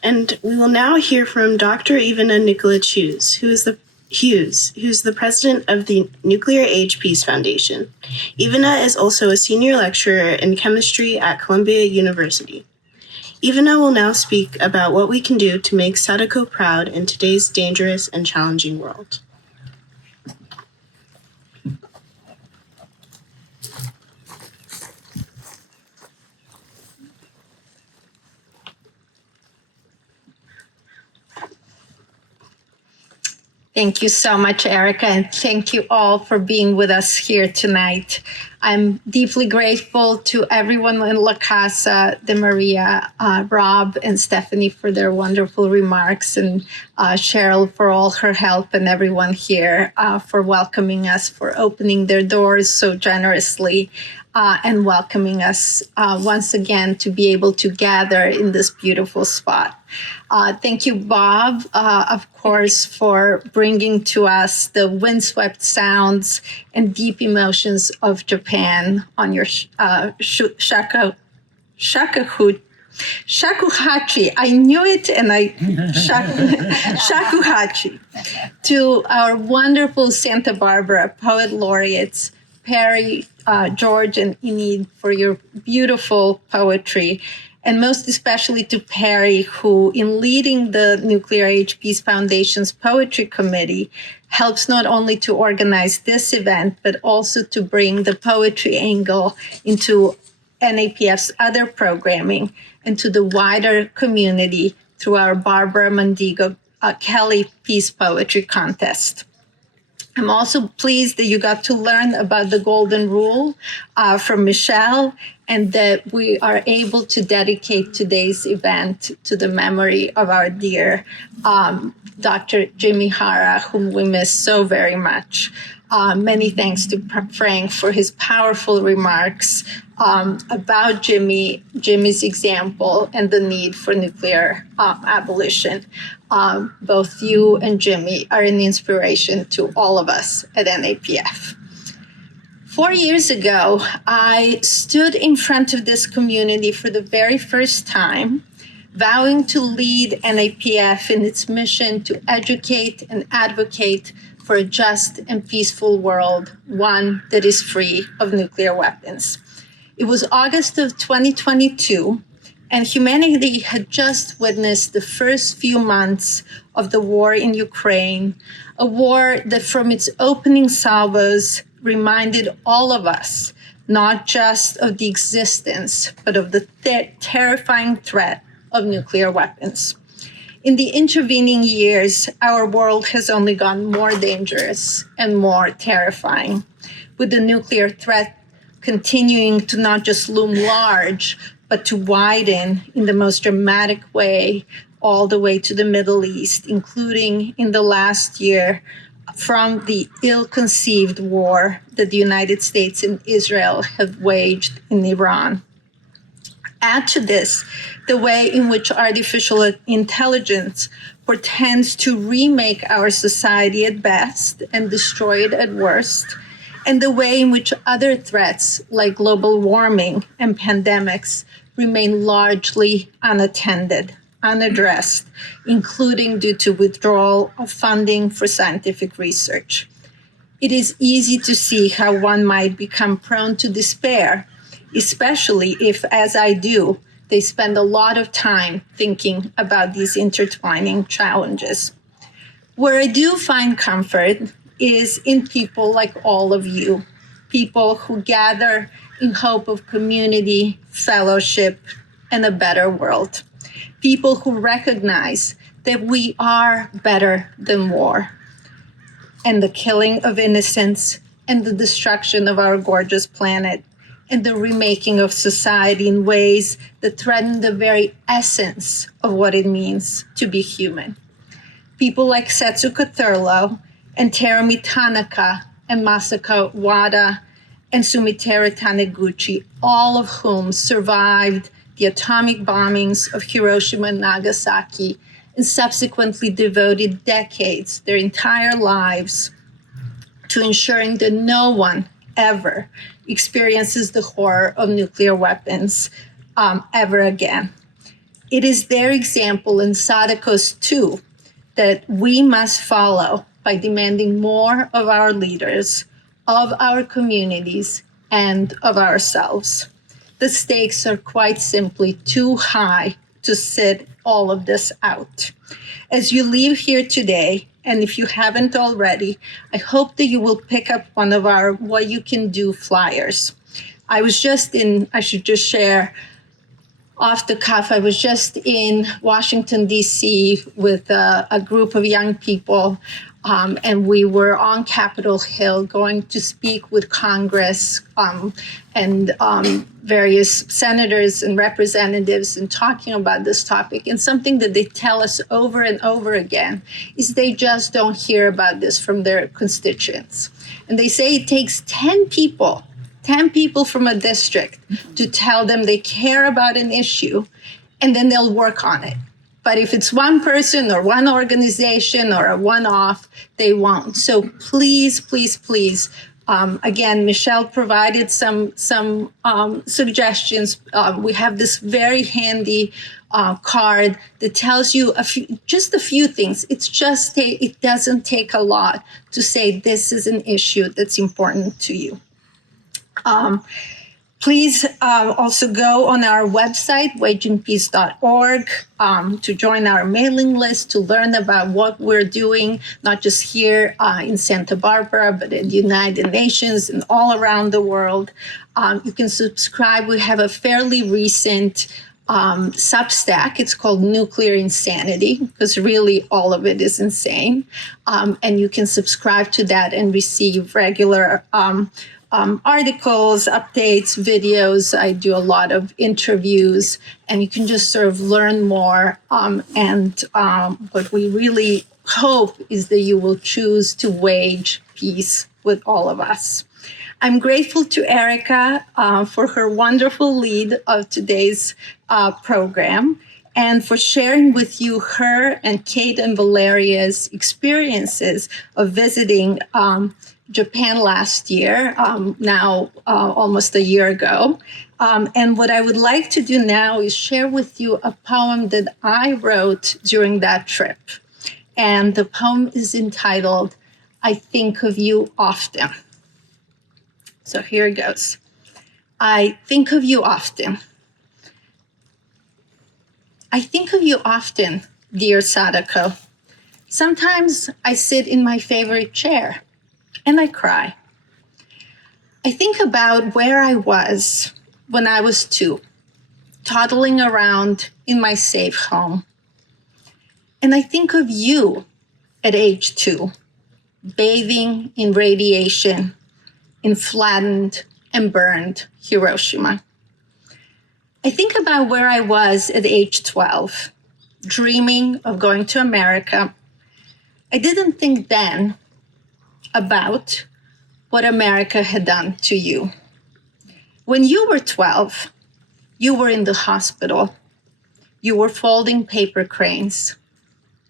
And we will now hear from Dr. Ivana Nikolić Hughes, who's the president of the Nuclear Age Peace Foundation. Ivana is also a senior lecturer in chemistry at Columbia University. Ivana will now speak about what we can do to make Sadako proud in today's dangerous and challenging world. Thank you so much, Erica, and thank you all for being with us here tonight. I'm deeply grateful to everyone in La Casa de Maria, Rob and Stephanie for their wonderful remarks, and Cheryl for all her help, and everyone here for welcoming us, for opening their doors so generously, and welcoming us once again to be able to gather in this beautiful spot. Thank you, Bob, of course, for bringing to us the windswept sounds and deep emotions of Japan on your shakuhachi. I knew it, and shakuhachi. To our wonderful Santa Barbara poet laureates, Perie, George, and Enid, for your beautiful poetry. And most especially to Perie, who, in leading the Nuclear Age Peace Foundation's Poetry Committee, helps not only to organize this event, but also to bring the poetry angle into NAPF's other programming and to the wider community through our Barbara Mondigo Kelly Peace Poetry Contest. I'm also pleased that you got to learn about the Golden Rule from Michelle, and that we are able to dedicate today's event to the memory of our dear Dr. Jimmy Hara, whom we miss so very much. Many thanks to Frank for his powerful remarks about Jimmy's example, and the need for nuclear abolition. Both you and Jimmy are an inspiration to all of us at NAPF. 4 years ago, I stood in front of this community for the very first time, vowing to lead NAPF in its mission to educate and advocate for a just and peaceful world, one that is free of nuclear weapons. It was August of 2022, and humanity had just witnessed the first few months of the war in Ukraine, a war that from its opening salvos reminded all of us not just of the existence, but of the terrifying threat of nuclear weapons. In the intervening years, our world has only gotten more dangerous and more terrifying, with the nuclear threat continuing to not just loom large, but to widen in the most dramatic way all the way to the Middle East, including in the last year from the ill-conceived war that the United States and Israel have waged in Iran. Add to this the way in which artificial intelligence portends to remake our society at best and destroy it at worst, and the way in which other threats like global warming and pandemics remain largely unattended, unaddressed, including due to withdrawal of funding for scientific research. It is easy to see how one might become prone to despair, especially if, as I do, they spend a lot of time thinking about these intertwining challenges. Where I do find comfort is in people like all of you, people who gather in hope of community, fellowship, and a better world. People who recognize that we are better than war and the killing of innocents and the destruction of our gorgeous planet and the remaking of society in ways that threaten the very essence of what it means to be human. People like Setsuko Thurlow and Terumi Tanaka and Masako Wada and Sumitera Taniguchi, all of whom survived the atomic bombings of Hiroshima and Nagasaki and subsequently devoted decades, their entire lives, to ensuring that no one ever experiences the horror of nuclear weapons ever again. It is their example and Sadako's too that we must follow by demanding more of our leaders, of our communities, and of ourselves. The stakes are quite simply too high to sit all of this out. As you leave here today, and if you haven't already, I hope that you will pick up one of our What You Can Do flyers. I should just share off the cuff, I was just in Washington, D.C. with a group of young people, and we were on Capitol Hill going to speak with Congress and various senators and representatives and talking about this topic. And something that they tell us over and over again is they just don't hear about this from their constituents. And they say it takes 10 people from a district to tell them they care about an issue, and then they'll work on it. But if it's one person or one organization or a one-off, they won't. So please, please, please, again, Michelle provided some suggestions. We have this very handy card that tells you just a few things. It doesn't take a lot to say this is an issue that's important to you. Please also go on our website, wagingpeace.org, to join our mailing list, to learn about what we're doing, not just here in Santa Barbara, but in the United Nations and all around the world. You can subscribe. We have a fairly recent Substack. It's called Nuclear Insanity, because really all of it is insane. And you can subscribe to that and receive regular articles, updates, videos. I do a lot of interviews, and you can just sort of learn more. And what we really hope is that you will choose to wage peace with all of us. I'm grateful to Erica for her wonderful lead of today's program and for sharing with you her and Kate and Valeria's experiences of visiting Japan last year, now almost a year ago. And what I would like to do now is share with you a poem that I wrote during that trip. And the poem is entitled, I Think of You Often. So here it goes. I think of you often. I think of you often, dear Sadako. Sometimes I sit in my favorite chair and I cry. I think about where I was when I was 2, toddling around in my safe home. And I think of you at age 2, bathing in radiation in flattened and burned Hiroshima. I think about where I was at age 12, dreaming of going to America. I didn't think then about what America had done to you. When you were 12, you were in the hospital. You were folding paper cranes.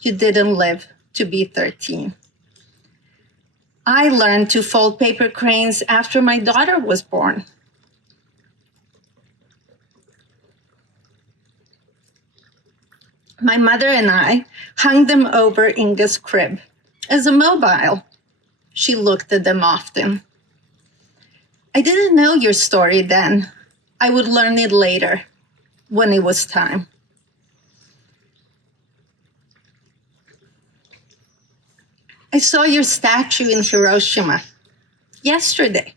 You didn't live to be 13. I learned to fold paper cranes after my daughter was born. My mother and I hung them over Inga's crib as a mobile. She looked at them often. I didn't know your story then. I would learn it later when it was time. I saw your statue in Hiroshima yesterday.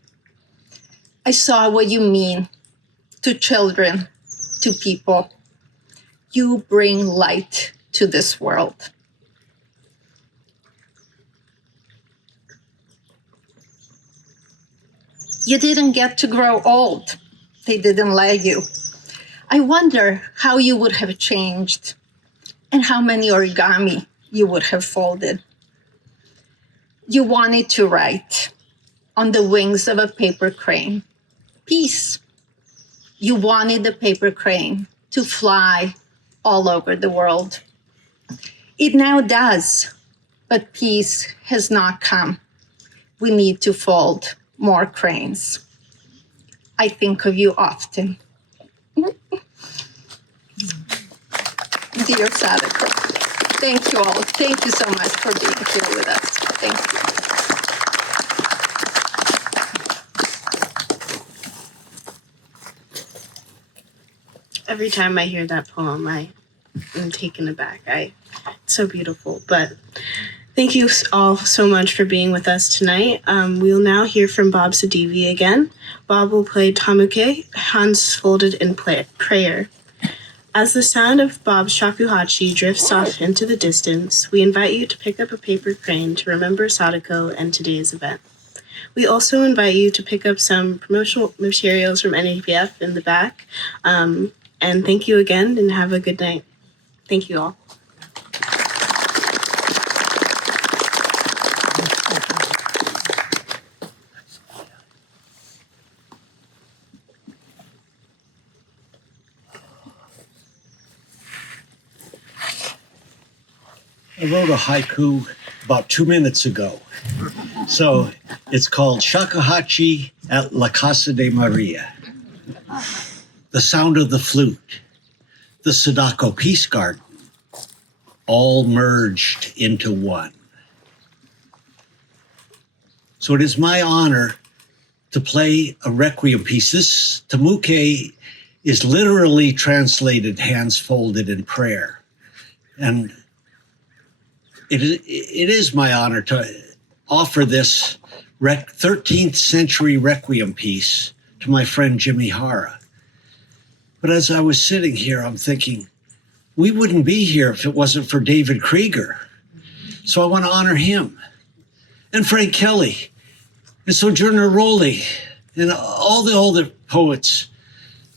I saw what you mean to children, to people. You bring light to this world. You didn't get to grow old. They didn't let you. I wonder how you would have changed and how many origami you would have folded. You wanted to write on the wings of a paper crane, peace. You wanted the paper crane to fly all over the world. It now does, but peace has not come. We need to fold more cranes. I think of you often. Dear Sadako, thank you all. Thank you so much for being here with us. Thank you. Every time I hear that poem, I am taken aback. It's so beautiful. But thank you all so much for being with us tonight. We'll now hear from Bob Sedivy again. Bob will play Tamuke, hands folded in prayer. As the sound of Bob's shakuhachi drifts off into the distance, we invite you to pick up a paper crane to remember Sadako and today's event. We also invite you to pick up some promotional materials from NAPF in the back. And thank you again, and have a good night. Thank you all. I wrote a haiku about 2 minutes ago. So it's called Shakuhachi at La Casa de Maria. The sound of the flute, the Sadako Peace Garden, all merged into one. So it is my honor to play a requiem piece. This Tamuke is literally translated hands folded in prayer. And it is my honor to offer this 13th century requiem piece to my friend Jimmy Hara. But as I was sitting here, I'm thinking, we wouldn't be here if it wasn't for David Krieger. So I want to honor him, and Frank Kelly, and Sojourner Rowley, and all the older poets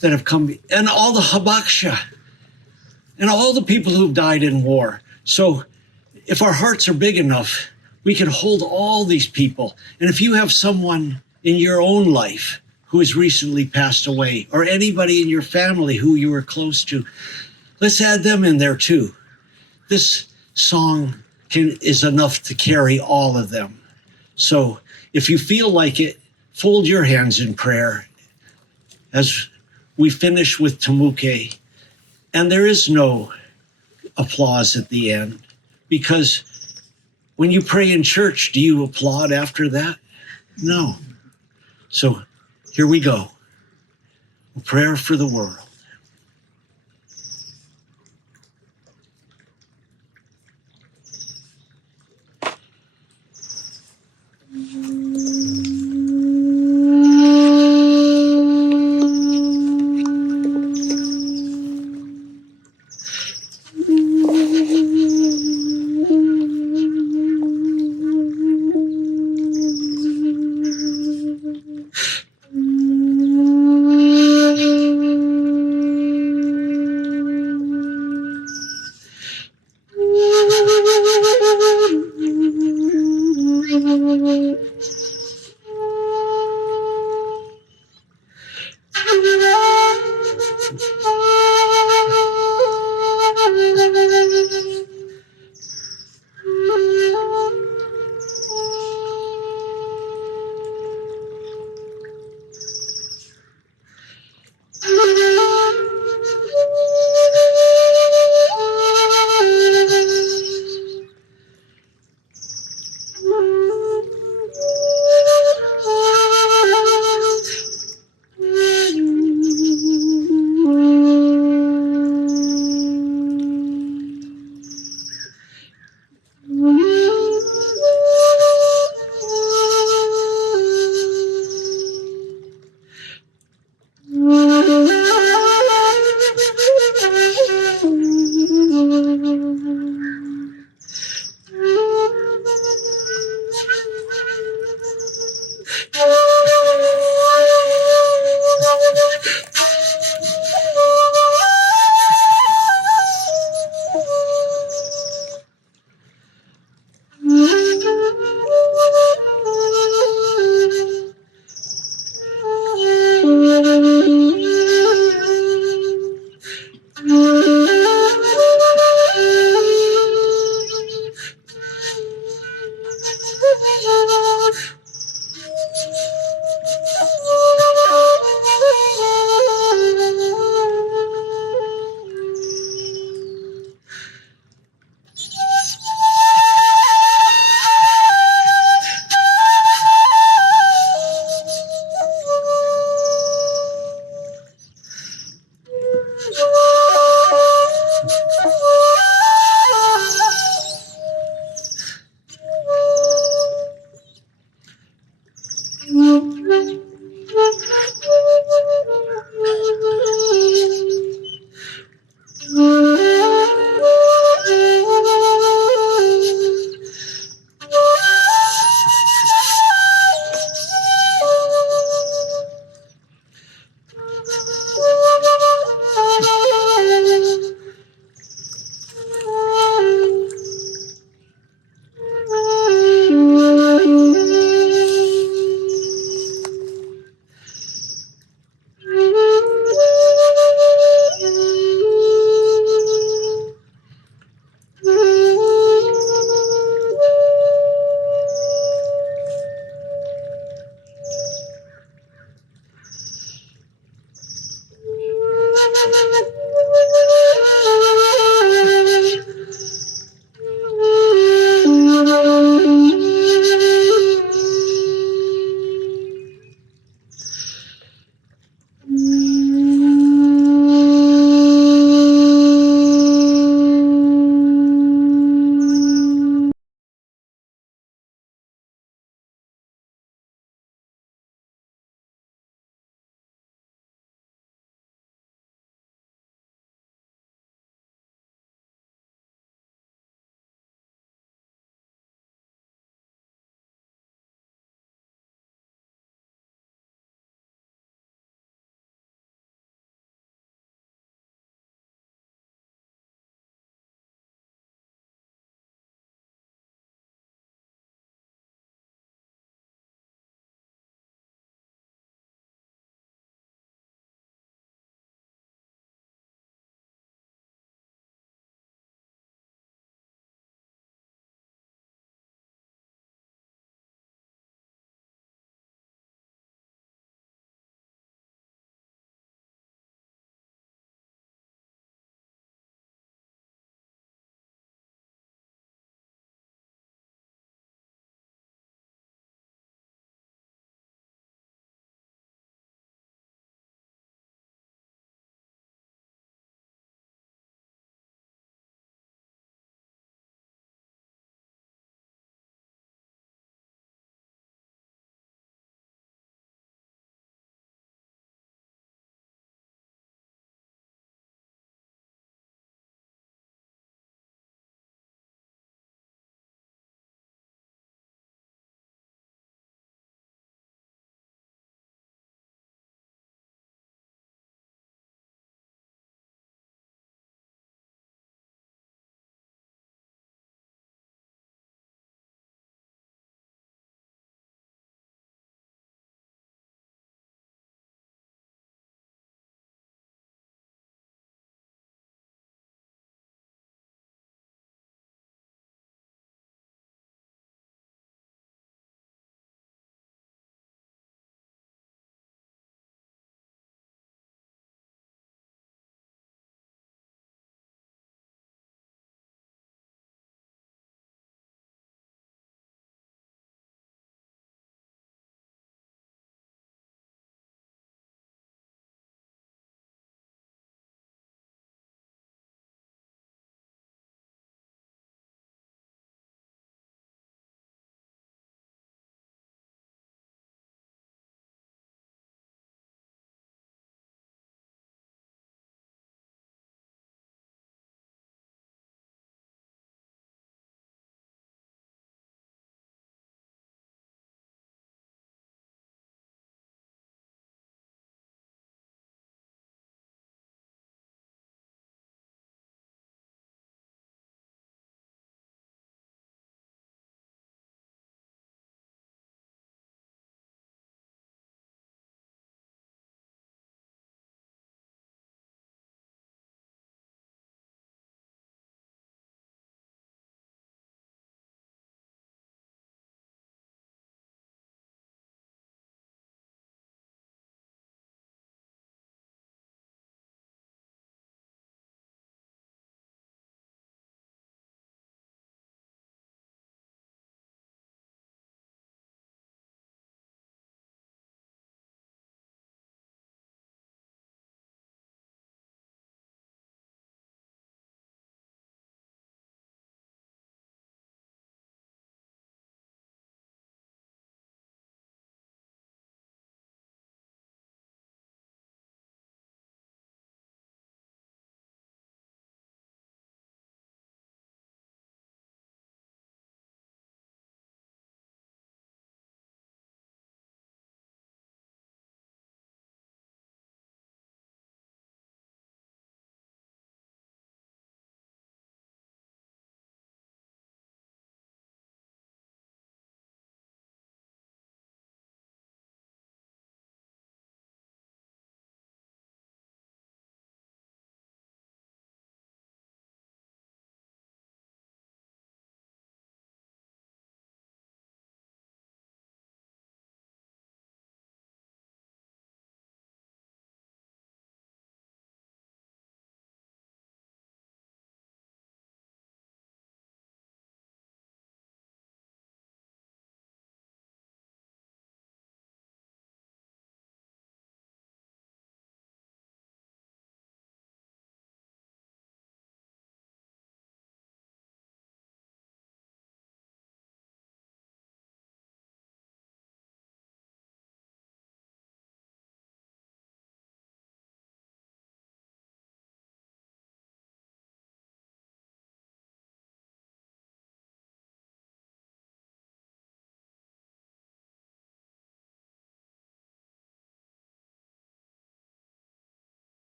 that have come, and all the Habaksha, and all the people who've died in war. So if our hearts are big enough, we can hold all these people. And if you have someone in your own life who has recently passed away, or anybody in your family who you were close to, let's add them in there too. This song is enough to carry all of them. So if you feel like it, fold your hands in prayer as we finish with Tamuke. And there is no applause at the end, because when you pray in church, do you applaud after that? No. So here we go. A prayer for the world. Thank